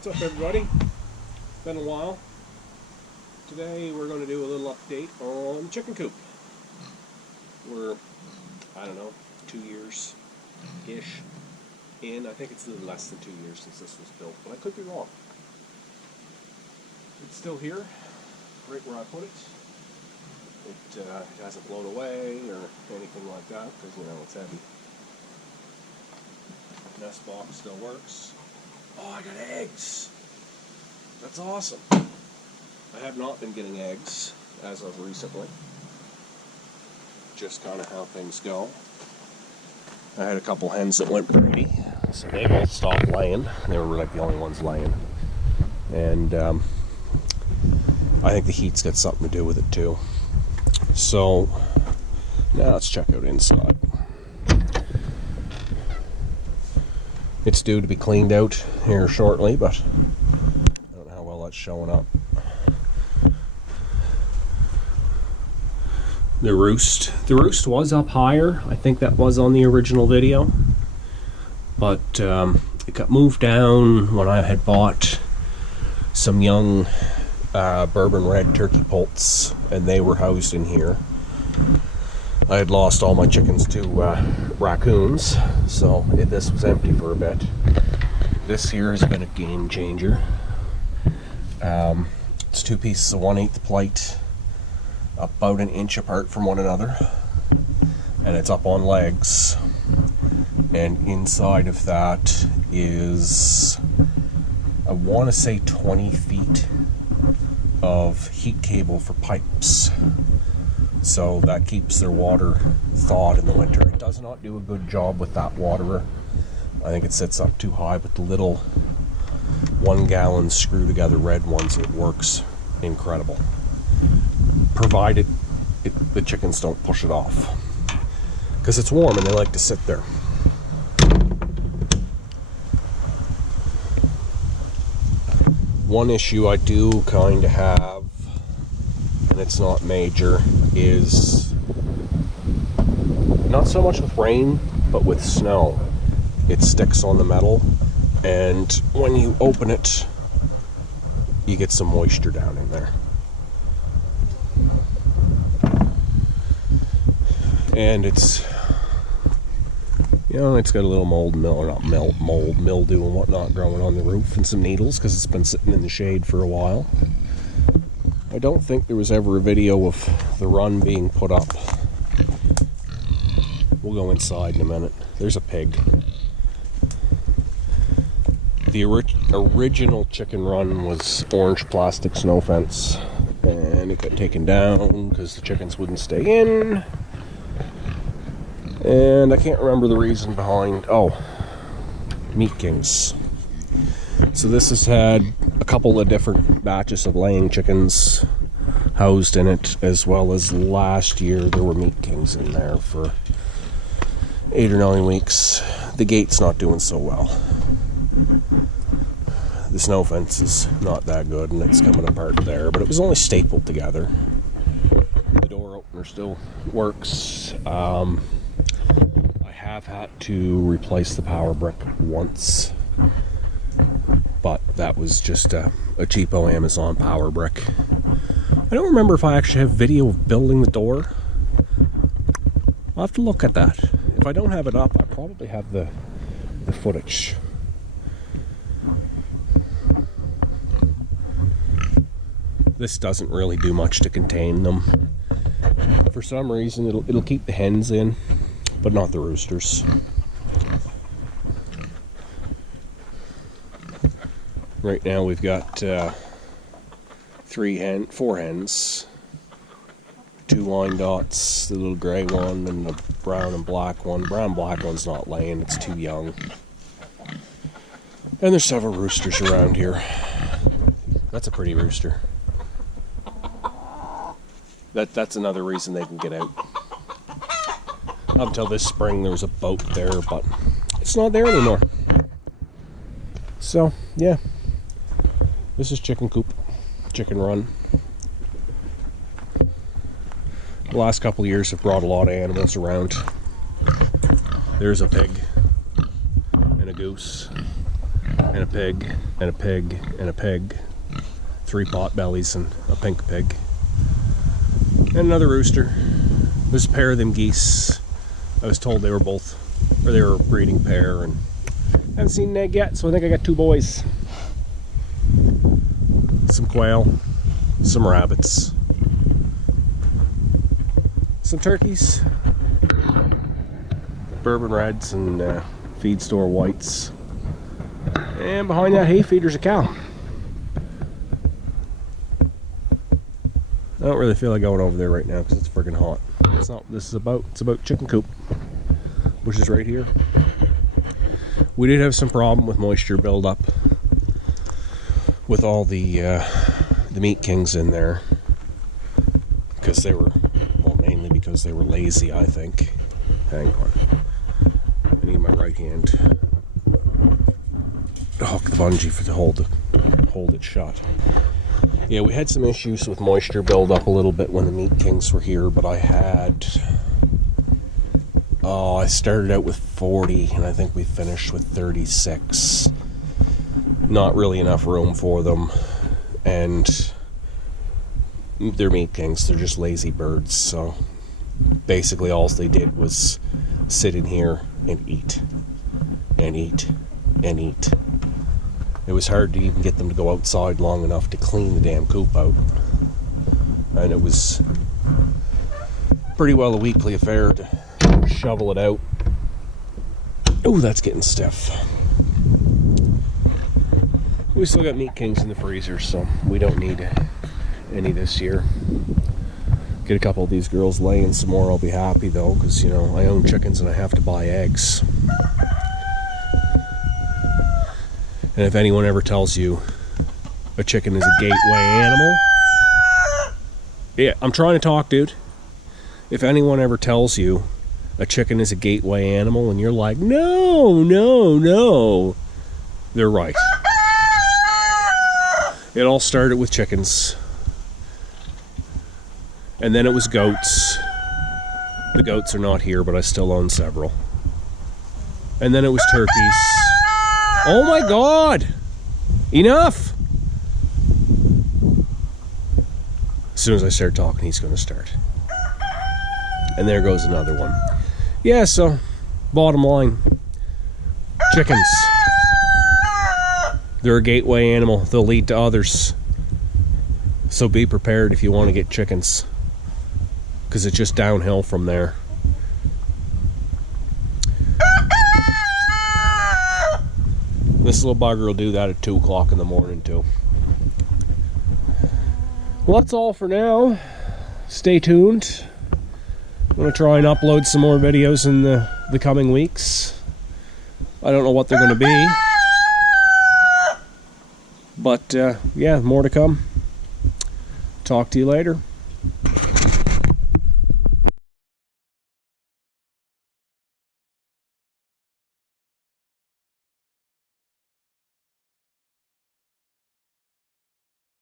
What's up, everybody? Been a while. Today we're going to do a little update on the chicken coop. We're, I don't know, 2 years-ish in. I think it's a little less than 2 years since this was built, but I could be wrong. It's still here, right where I put it. It hasn't blown away or anything like that because, you know, it's heavy. Nest box still works. Oh, I got eggs! That's awesome. I have not been getting eggs as of recently. Just kind of how things go. I had a couple hens that went broody, so they both stopped laying. They were like the only ones laying. And I think the heat's got something to do with it too. So now let's check out inside. It's due to be cleaned out here shortly, but I don't know how well that's showing up. The roost was up higher. I think that was on the original video, but it got moved down when I had bought some young bourbon red turkey poults, and they were housed in here. I had lost all my chickens to raccoons, so this was empty for a bit. This here has been a game changer. It's 2 pieces of 1/8 plate, about an inch apart from one another, and it's up on legs. And inside of that is, I want to say 20 feet of heat cable for pipes. So that keeps their water thawed in the winter. It does not do a good job with that waterer. I think it sits up too high, but the little 1 gallon screw together red ones, it works incredible. Provided the chickens don't push it off. Because it's warm and they like to sit there. One issue I do kind of have, and it's not major, is not so much with rain, but with snow. It sticks on the metal, and when you open it, you get some moisture down in there. And it's, you know, it's got a little mildew and whatnot growing on the roof, and some needles because it's been sitting in the shade for a while. I don't think there was ever a video of the run being put up. We'll go inside in a minute. There's a pig. The original chicken run was orange plastic snow fence, and it got taken down because the chickens wouldn't stay in. And I can't remember the reason behind. Oh, Meat Kings. So this has had a couple of different batches of laying chickens housed in it, as well as last year there were Meat Kings in there for 8 or 9 weeks. The gate's not doing so well. The snow fence is not that good, and it's coming apart there, but it was only stapled together. The door opener still works. I have had to replace the power brick once, but that was just a cheapo Amazon power brick. I don't remember if I actually have video of building the door. I'll have to look at that. If I don't have it up, I probably have the footage. This doesn't really do much to contain them. For some reason, it'll keep the hens in, but not the roosters. Right now we've got 4 hens, 2 line dots, the little gray one and the brown and black one. Brown and black one's not laying, it's too young. And there's several roosters around here. That's a pretty rooster. That's another reason they can get out. Up until this spring there was a boat there, but it's not there anymore. So, yeah. This is chicken coop, chicken run. The last couple of years have brought a lot of animals around. There's a pig and a goose. and a pig, and a pig, and a pig. 3 pot bellies and a pink pig. And another rooster. There's a pair of them geese. I was told they were both, or they were a breeding pair, and I haven't seen an egg yet, so I think I got 2 boys. Some quail, some rabbits, some turkeys, bourbon reds, and feed store whites. And behind that hay feeder's a cow. I don't really feel like going over there right now because it's friggin' hot. It's not. It's about chicken coop, which is right here. We did have some problem with moisture buildup with all the meat kings in there because they were, well, mainly because they were lazy, I think. Hang on. I need my right hand to hook the bungee to hold it shut. Yeah, we had some issues with moisture buildup a little bit when the meat kings were here, but I started out with 40 and I think we finished with 36. Not really enough room for them, and they're meat kings, they're just lazy birds, so basically all they did was sit in here and eat and eat and eat. It was hard to even get them to go outside long enough to clean the damn coop out. And it was pretty well a weekly affair to shovel it out. Oh, that's getting stiff. We still got meat kings in the freezer, so we don't need any this year. Get a couple of these girls laying some more, I'll be happy though, because, you know, I own chickens and I have to buy eggs. And if anyone ever tells you a chicken is a gateway animal, yeah, I'm trying to talk, dude. If anyone ever tells you a chicken is a gateway animal and you're like, no, they're right. It all started with chickens. And then it was goats. The goats are not here, but I still own several. And then it was turkeys. Oh my God! Enough! As soon as I start talking, he's going to start. And there goes another one. Yeah, so, bottom line, chickens. They're a gateway animal. They'll lead to others. So be prepared if you want to get chickens, because it's just downhill from there. This little bugger will do that at 2 o'clock in the morning too. Well, that's all for now. Stay tuned. I'm going to try and upload some more videos in the coming weeks. I don't know what they're going to be. But, yeah, more to come. Talk to you later.